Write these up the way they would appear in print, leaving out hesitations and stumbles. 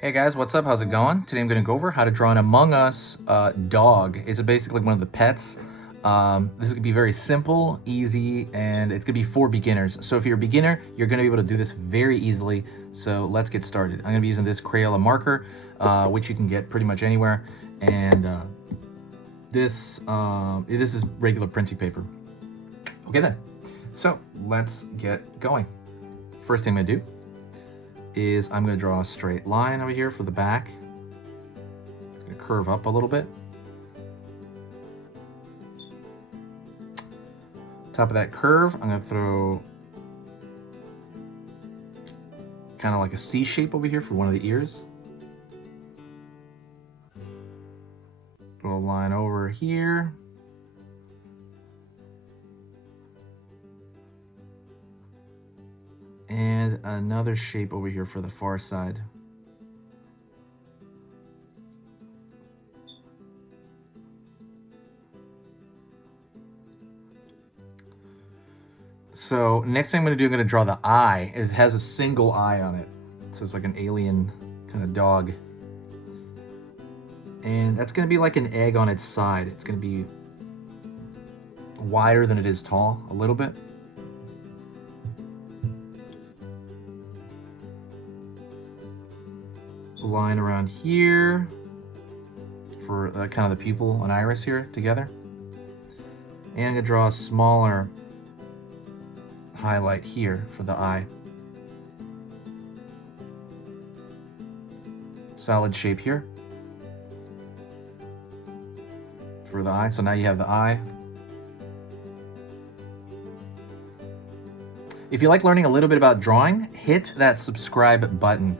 Hey guys, what's up? How's it going? Today I'm going to go over how to draw an Among Us dog. It's basically one of the pets. This is going to be very simple, easy, and it's going to be for beginners. So if you're a beginner, you're going to be able to do this very easily. So let's get started. I'm going to be using this Crayola marker, which you can get pretty much anywhere. And this is regular printing paper. Okay then. So let's get going. First thing I'm going to do is I'm going to draw a straight line over here for the back. It's going to curve up a little bit. Top of that curve, I'm going to throw kind of like a C shape over here for one of the ears. Draw a line over here. And another shape over here for the far side. So next thing I'm going to do, I'm going to draw the eye. It has a single eye on it. So it's like an alien kind of dog. And that's going to be like an egg on its side. It's going to be wider than it is tall, a little bit. Line around here for kind of the pupil and iris here together. And I'm going to draw a smaller highlight here for the eye. Solid shape here for the eye. So now you have the eye. If you like learning a little bit about drawing, hit that subscribe button.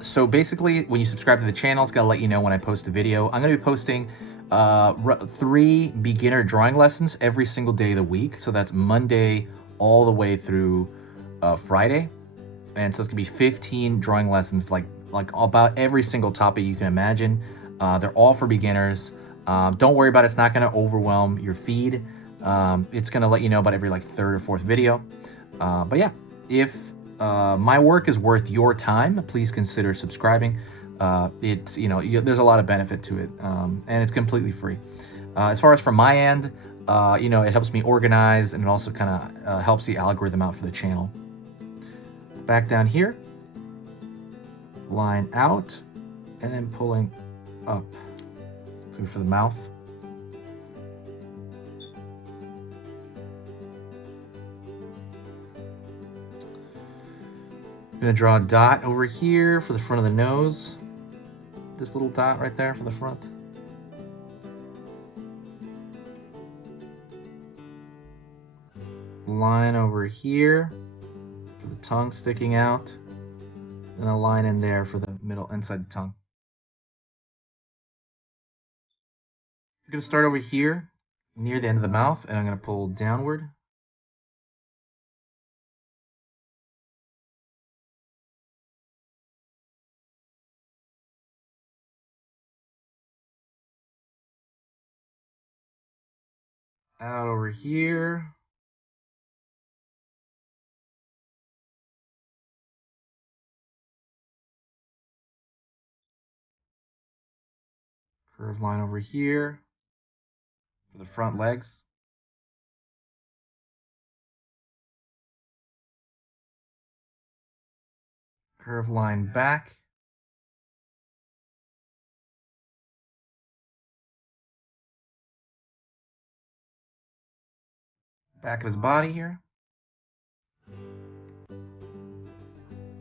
So basically, when you subscribe to the channel, it's gonna let you know when I post a video. I'm gonna be posting 3 beginner drawing lessons every single day of the week. So that's Monday all the way through Friday. And so it's gonna be 15 drawing lessons, like about every single topic you can imagine. They're all for beginners. Don't worry about it, it's not gonna overwhelm your feed. It's gonna let you know about every like 3rd or 4th video. But yeah, if my work is worth your time, please consider subscribing. It's, there's a lot of benefit to it, and it's completely free. As far as from my end, it helps me organize, and it also kind of helps the algorithm out for the channel. Back down here, line out, and then pulling up. It's gonna be for the mouth. I'm gonna draw a dot over here for the front of the nose. This little dot right there for the front. Line over here for the tongue sticking out. And a line in there for the middle, inside the tongue. I'm gonna start over here near the end of the mouth, and I'm gonna pull downward. Out over here. Curved line over here for the front legs. Curved line back. Back of his body here.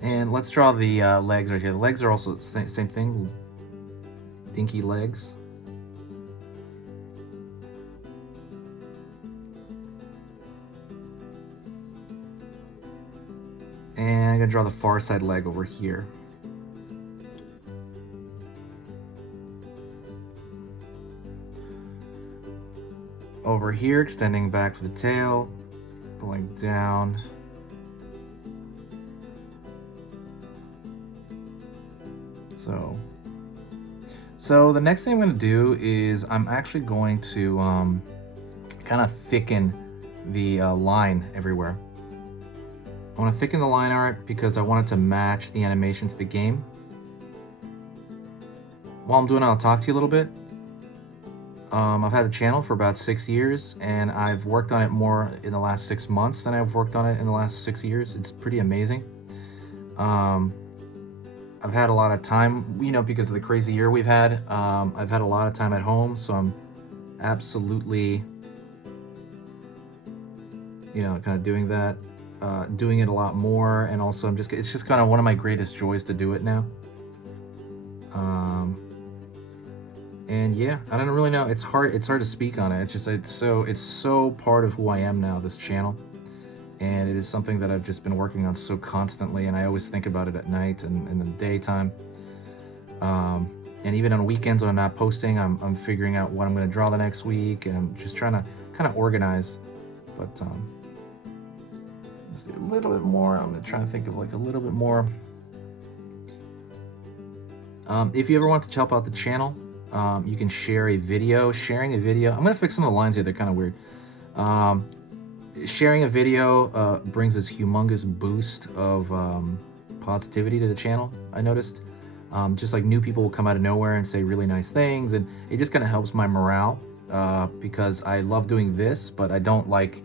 And let's draw the legs right here. The legs are also the same thing, dinky legs. And I'm gonna draw the far side leg over here. Over here, extending back to the tail, pulling down. So the next thing I'm going to do is I'm actually going to kind of thicken the line everywhere. I want to thicken the line art because I want it to match the animation to the game. while I'm doing it, I'll talk to you a little bit. I've had the channel for about 6 years, and I've worked on it more in the last 6 months than I've worked on it in the last 6 years. It's pretty amazing. I've had a lot of time, you know, because of the crazy year we've had. I've had a lot of time at home, so I'm absolutely, you know, kind of doing that, doing it a lot more, and also it's just kind of one of my greatest joys to do it now. And yeah, I don't really know. It's hard to speak on it. It's so part of who I am now, this channel. And it is something that I've just been working on so constantly, and I always think about it at night and in the daytime. And even on weekends when I'm not posting, I'm figuring out what I'm going to draw the next week, and I'm just trying to kind of organize. But let's see a little bit more. I'm going to try to think of like a little bit more. If you ever want to help out the channel, you can share a video. Sharing a video. I'm going to fix some of the lines here. They're kind of weird. Sharing a video brings this humongous boost of positivity to the channel, I noticed. Just like new people will come out of nowhere and say really nice things, and it just kind of helps my morale, because I love doing this, but I don't like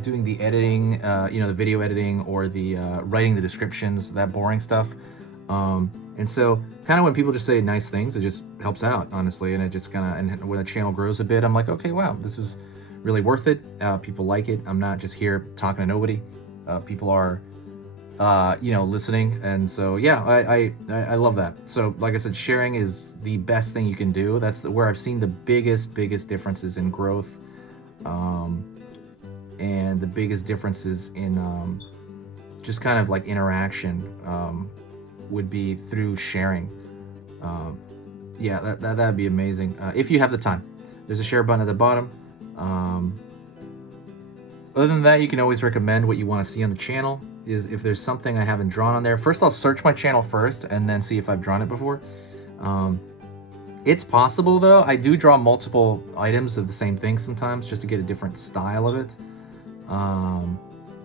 doing the editing, you know, the video editing or the writing the descriptions, that boring stuff. And so kind of when people just say nice things, it just helps out, honestly, and it just kind of, and when the channel grows a bit, I'm like, okay, wow, this is really worth it. People like it. I'm not just here talking to nobody. People are, you know, listening, and so yeah, I love that. So like I said, sharing is the best thing you can do. That's where I've seen the biggest differences in growth, and the biggest differences in just kind of like interaction would be through sharing. Yeah, that'd be amazing if you have the time. There's a share button at the bottom. Other than that, you can always recommend what you want to see on the channel. Is if there's something I haven't drawn on there. First, I'll search my channel first and then see if I've drawn it before. It's possible though. I do draw multiple items of the same thing sometimes just to get a different style of it.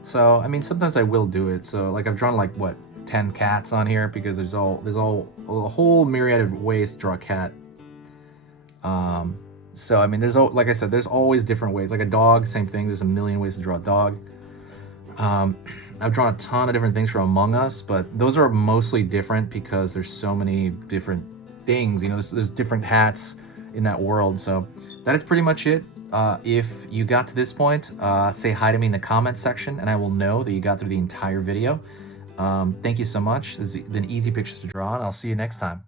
So I mean, sometimes I will do it. So like I've drawn like what 10 cats on here because there's a whole myriad of ways to draw a cat. So I mean, like I said, there's always different ways. Like a dog, same thing. There's a million ways to draw a dog. I've drawn a ton of different things from Among Us, but those are mostly different because there's so many different things. You know, there's different hats in that world. So that is pretty much it. If you got to this point, say hi to me in the comments section, and I will know that you got through the entire video. Thank you so much. This has been Easy Pictures to Draw, and I'll see you next time.